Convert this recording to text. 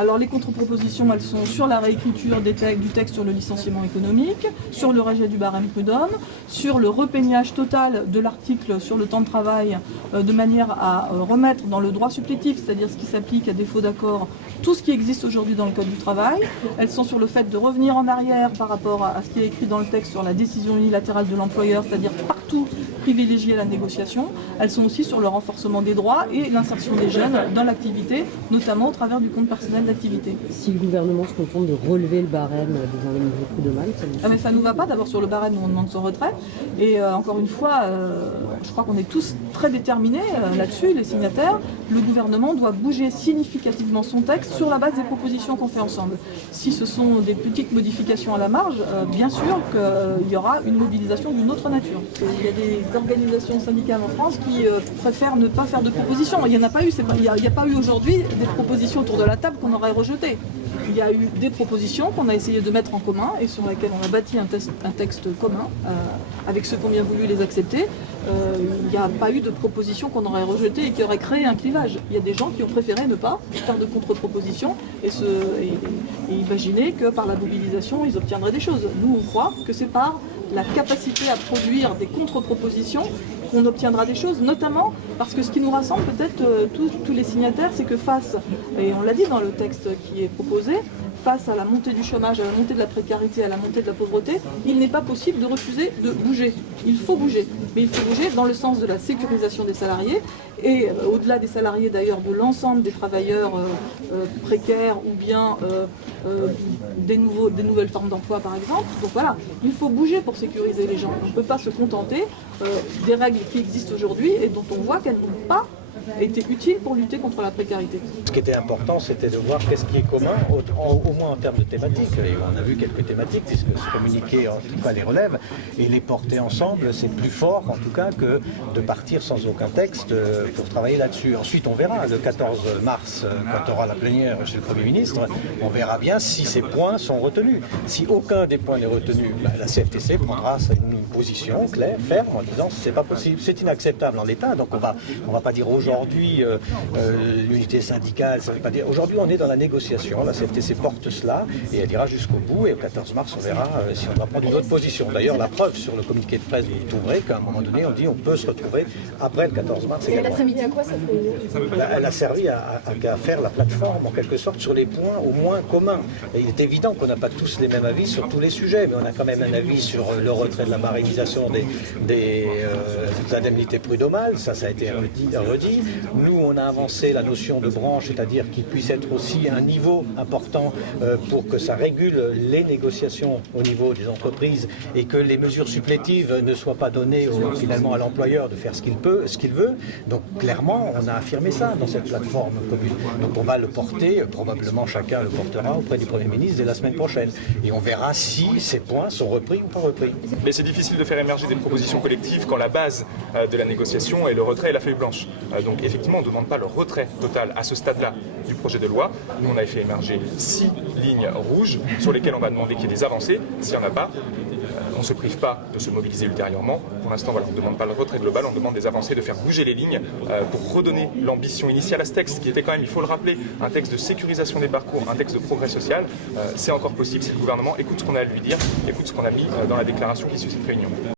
Alors les contre-propositions, elles sont sur la réécriture du texte sur le licenciement économique, sur le rejet du barème prud'homme, sur le repeignage total de l'article sur le temps de travail de manière à remettre dans le droit supplétif, c'est-à-dire ce qui s'applique à défaut d'accord, tout ce qui existe aujourd'hui dans le Code du travail. Elles sont sur le fait de revenir en arrière par rapport à ce qui est écrit dans le texte sur la décision unilatérale de l'employeur, c'est-à-dire partout privilégier la négociation. Elles sont aussi sur le renforcement des droits et l'insertion des jeunes dans l'activité, notamment au travers du compte personnel d'activité. Si le gouvernement se contente de relever le barème des indemnités prud'homales, mais ça ne nous va pas. D'abord sur le barème, on demande son retrait. Et encore une fois, je crois qu'on est tous très déterminés là-dessus, les signataires. Le gouvernement doit bouger significativement son texte sur la base des propositions qu'on fait ensemble. Si ce sont des petites modifications à la marge, bien sûr qu'il y aura une mobilisation d'une autre nature. Il y a des organisations syndicales en France qui préfèrent ne pas faire de propositions. Il n'y en a pas eu. Il n'y a pas eu aujourd'hui des propositions autour de la table qu'on aurait rejetées. Il y a eu des propositions qu'on a essayé de mettre en commun et sur lesquelles on a bâti un texte commun avec ceux qui ont bien voulu les accepter. Il n'y a pas eu de propositions qu'on aurait rejetées et qui auraient créé un clivage. Il y a des gens qui ont préféré ne pas faire de contre-propositions et imaginer que par la mobilisation, ils obtiendraient des choses. Nous, on croit que c'est par la capacité à produire des contre-propositions qu'on obtiendra des choses, notamment parce que ce qui nous rassemble peut-être tous les signataires, c'est que face, et on l'a dit dans le texte qui est proposé, face à la montée du chômage, à la montée de la précarité, à la montée de la pauvreté, il n'est pas possible de refuser de bouger. Il faut bouger, mais il faut bouger dans le sens de la sécurisation des salariés et au-delà des salariés d'ailleurs de l'ensemble des travailleurs précaires ou bien des nouvelles formes d'emploi par exemple. Donc voilà, il faut bouger pour sécuriser les gens. On ne peut pas se contenter des règles qui existent aujourd'hui et dont on voit qu'elles n'ont pas été utiles pour lutter contre la précarité. Ce qui était important, c'était de voir qu'est-ce qui est commun, au moins en termes de thématiques. Et on a vu quelques thématiques, puisque ce communiqué, en tout cas, les relève, et les porter ensemble, c'est plus fort, en tout cas, que de partir sans aucun texte pour travailler là-dessus. Ensuite, on verra, le 14 mars, quand on aura la plénière chez le Premier ministre, on verra bien si ces points sont retenus. Si aucun des points n'est retenu, la CFTC prendra une position claire, ferme, en disant c'est pas possible, c'est inacceptable en l'état. Donc on va pas dire aujourd'hui l'unité syndicale, ça veut pas dire. Aujourd'hui on est dans la négociation, la CFTC porte cela et elle ira jusqu'au bout et au 14 mars on verra si on va prendre une autre position. D'ailleurs la preuve sur le communiqué de presse, vous trouverez qu'à un moment donné on dit on peut se retrouver après le 14 mars. Et elle a servi à quoi cette réunion? Elle a servi à faire la plateforme en quelque sorte sur les points au moins communs. Et il est évident qu'on n'a pas tous les mêmes avis sur tous les sujets, mais on a quand même un avis sur le retrait de la marénisation des indemnités prud'homales, ça a été redit. Nous, on a avancé la notion de branche, c'est-à-dire qu'il puisse être aussi un niveau important pour que ça régule les négociations au niveau des entreprises et que les mesures supplétives ne soient pas données finalement à l'employeur de faire ce qu'il veut. Donc clairement, on a affirmé ça dans cette plateforme commune. Donc on va le porter, probablement chacun le portera auprès du Premier ministre dès la semaine prochaine. Et on verra si ces points sont repris ou pas repris. Mais c'est difficile de faire émerger des propositions collectives quand la base de la négociation est le retrait et la feuille blanche. Donc effectivement, on ne demande pas le retrait total à ce stade-là du projet de loi. Nous, on a fait émerger 6 lignes rouges sur lesquelles on va demander qu'il y ait des avancées. S'il n'y en a pas, on ne se prive pas de se mobiliser ultérieurement. Pour l'instant, voilà, on ne demande pas le retrait global, on demande des avancées, de faire bouger les lignes pour redonner l'ambition initiale à ce texte, qui était quand même, il faut le rappeler, un texte de sécurisation des parcours, un texte de progrès social. C'est encore possible si le gouvernement écoute ce qu'on a à lui dire, écoute ce qu'on a mis dans la déclaration qui suit cette réunion.